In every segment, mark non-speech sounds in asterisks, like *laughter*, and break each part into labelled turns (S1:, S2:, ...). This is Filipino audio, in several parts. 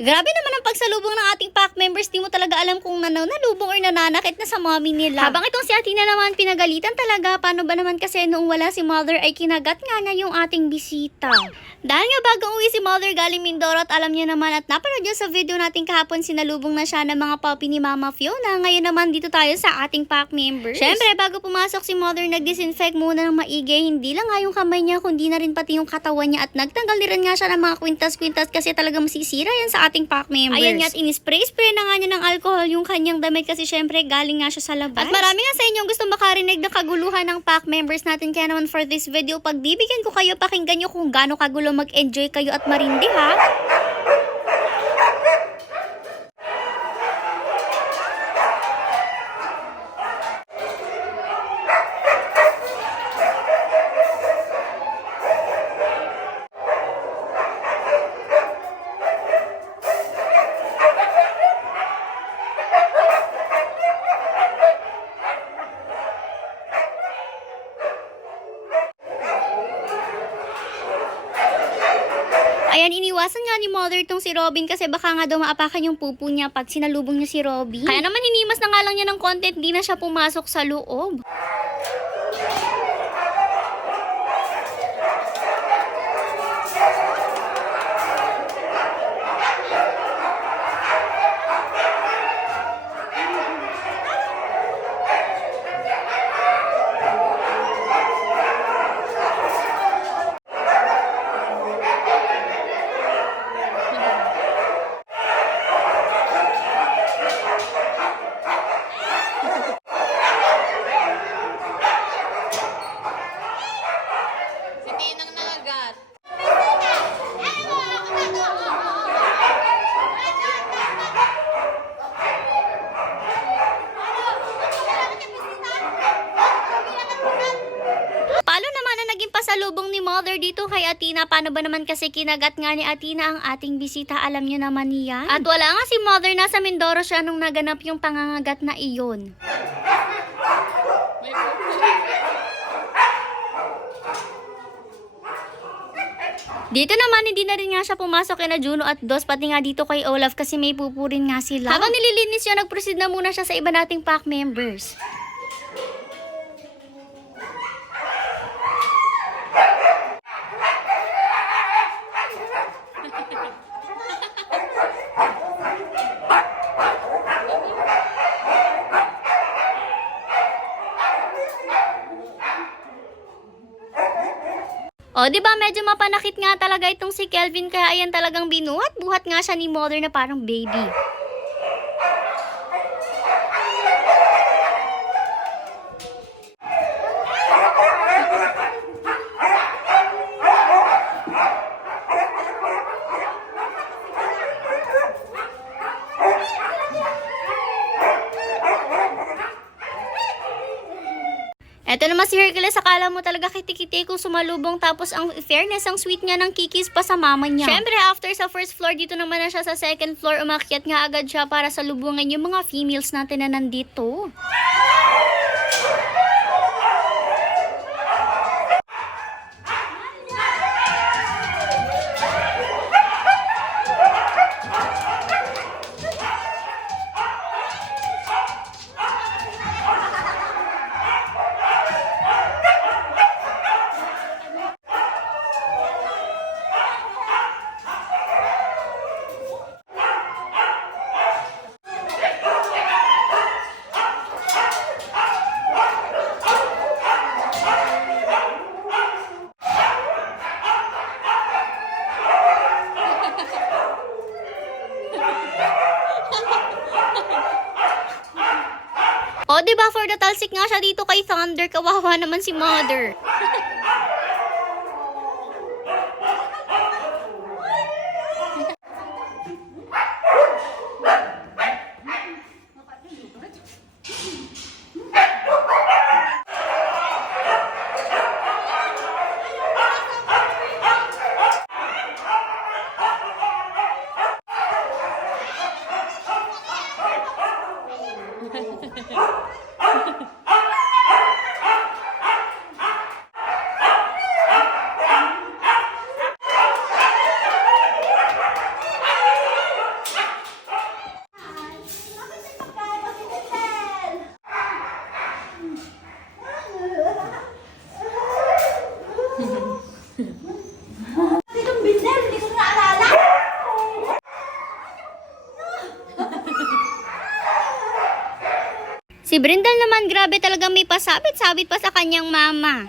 S1: Grabe naman ang pagsalubong ng ating pack members. Di mo talaga alam kung nanaw nalubong or nananakit na sa mommy nila. Habang itong si Atina naman pinagalitan talaga. Paano ba naman kasi noong wala si mother ay kinagat nga niya yung ating bisita. Dahil nga bago uwi si mother galing Mindoro at alam niya naman at napanood niya sa video natin kahapon sinalubong na siya ng mga puppy ni Mama Fiona. Ngayon naman dito tayo sa ating pack members. Syempre bago pumasok si mother nag-disinfect muna ng maigi. Hindi lang nga yung kamay niya kundi na rin pati yung katawan niya at nagtanggal din nga siya ng mga kwintas-kwintas kasi talaga masisira yan sa ating pack members. Ayan nga at in-spray-spray na nga niya ng alcohol yung kanyang damit kasi syempre galing nga siya sa labas. At marami nga sa inyong gusto makarinig ng kaguluhan ng pack members natin kaya naman for this video pagbibigyan ko kayo pakinggan nyo kung gaano kagulo mag-enjoy kayo at marindi ha. Ayan, iniwasan nga ni mother tong si Robin kasi baka nga daw maapakan yung pupo niya pag sinalubong niya si Robin. Kaya naman hinimas na nga lang niya ng content, di na siya pumasok sa loob.
S2: Si Tinang nangagat.
S1: Paano naman na naging pasalubong ni mother dito kay Atina? Paano ba naman kasi kinagat nga ni Atina ang ating bisita? Alam niyo naman niya. At wala nga si mother, nasa Mindoro siya nung naganap yung pangangagat na iyon. Dito naman, hindi na rin nga siya pumasok kay na Juno at Dos, pati nga dito kay Olaf kasi may pupu rin nga sila. Habang nililinis siya, nag-proceed na muna siya sa iba nating pack members. O, di ba medyo mapanakit nga talaga itong si Kelvin kaya ayan talagang binuhat. Buhat nga siya ni mother na parang baby. Eto naman si Hercules, mo talaga kitikiti kung sumalubong tapos ang fairness, ang sweet niya ng kikis pa sa mama niya. Siyempre, after sa first floor, dito naman na siya sa second floor, umakyat nga agad siya para salubungan yung mga females natin na nandito. O, di ba for the talsik nga siya dito kay Thunder, kawawa naman si Mother. *laughs* Si Brindle naman grabe talaga may pasabit-sabit pa sa kanyang mama.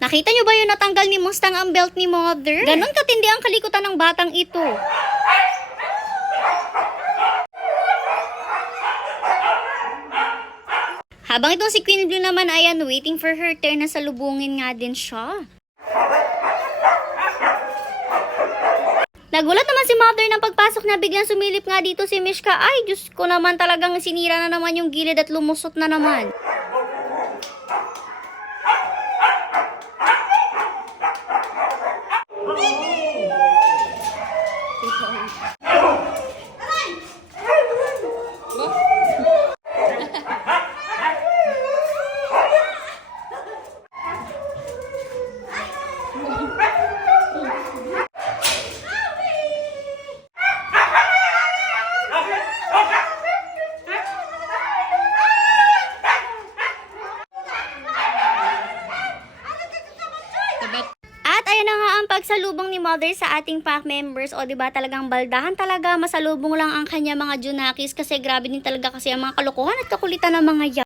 S1: Nakita niyo ba yung natanggal ni Mustang ang belt ni Mother? Ganon katindi ang kalikutan ng batang ito. Habang itong si Queen Blue naman ayan, waiting for her turn na salubungin nga din siya. Nagulat naman si Mother nang pagpasok na biglang sumilip nga dito si Mishka. Ay, Diyos ko naman talagang sinira na naman yung gilid at lumusot na naman. At ayun na nga ang pagsalubong ni Mother sa ating pack members. O, ba talagang baldahan talaga. Masalubong lang ang kanya mga Junakis kasi grabe din talaga kasi ang mga kalokohan at kakulitan ng mga yan.